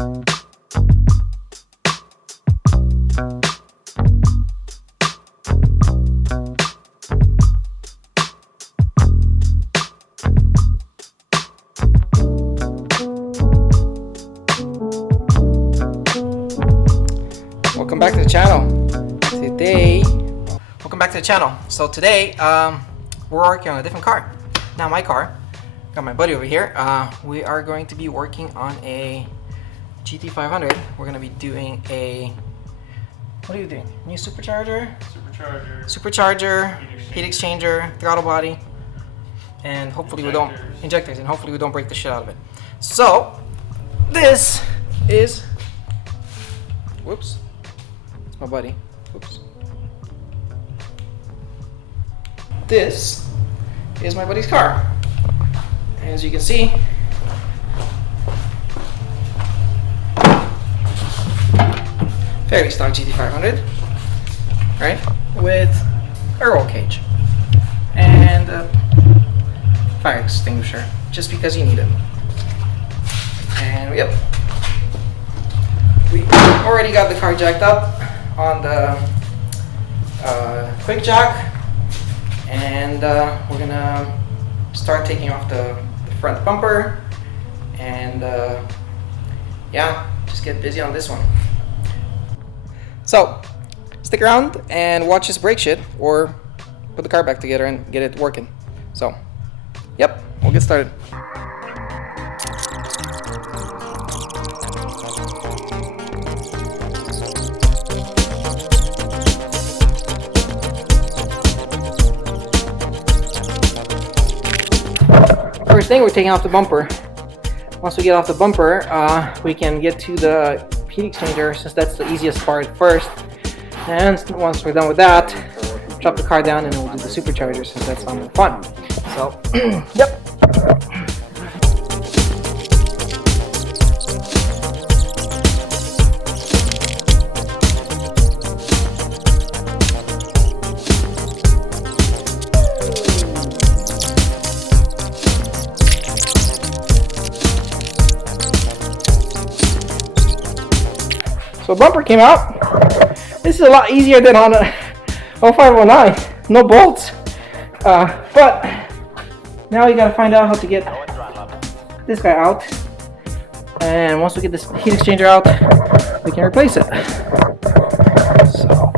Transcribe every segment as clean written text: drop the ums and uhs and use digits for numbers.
Welcome back to the channel. Welcome back to the channel. So today, we're working on a different car. Not my car. Got my buddy over here. We are going to be working on a GT500. We're going to be doing a... What are you doing? New supercharger? Supercharger, heat exchanger, throttle body, and hopefully injectors, and hopefully we don't break the shit out of it. So, this is... Whoops. My buddy. Oops. This is my buddy's car. As you can see, fairly stock GT500, right? With a roll cage and a fire extinguisher, just because you need it. And yep, we already got the car jacked up on the quick jack, and we're gonna start taking off the front bumper, and yeah, just get busy on this one. So stick around and watch us break shit or put the car back together and get it working. So yep, we'll get started. First thing, we're taking off the bumper. Once we get off the bumper, we can get to the heat exchanger, since that's the easiest part first. And once we're done with that, drop the car down and we'll do the supercharger, since that's on the fun. So, yep. So bumper came out. This is a lot easier than on a 0509. No bolts. But now you gotta find out how to get this guy out. And once we get this heat exchanger out, we can replace it. So.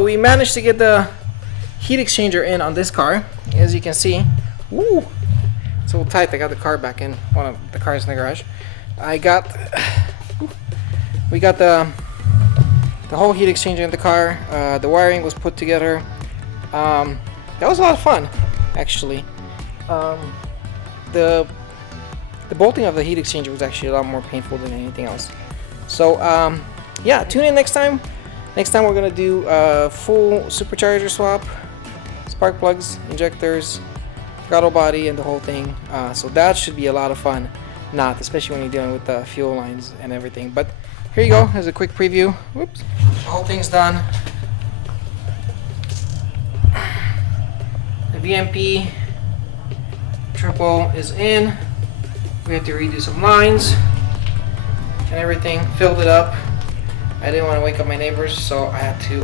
So we managed to get the heat exchanger in on this car. As you can see, woo, it's so tight. I got the car back in one of the cars in the garage. We got the whole heat exchanger in the car. The wiring was put together. That was a lot of fun, actually. The bolting of the heat exchanger was actually a lot more painful than anything else. So yeah, tune in next time. Next time we're gonna do a full supercharger swap, spark plugs, injectors, throttle body, and the whole thing. So that should be a lot of fun. Not, especially when you're dealing with the fuel lines and everything. But here you go. Here's a quick preview. Whoops. The whole thing's done. The VMP triple is in. We had to redo some lines and everything. Filled it up. I didn't want to wake up my neighbors, so I had to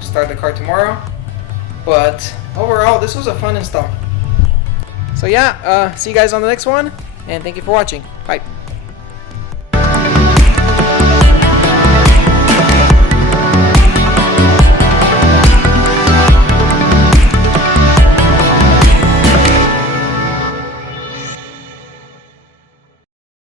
start the car tomorrow. But overall, this was a fun install. So yeah, see you guys on the next one, and thank you for watching. Bye.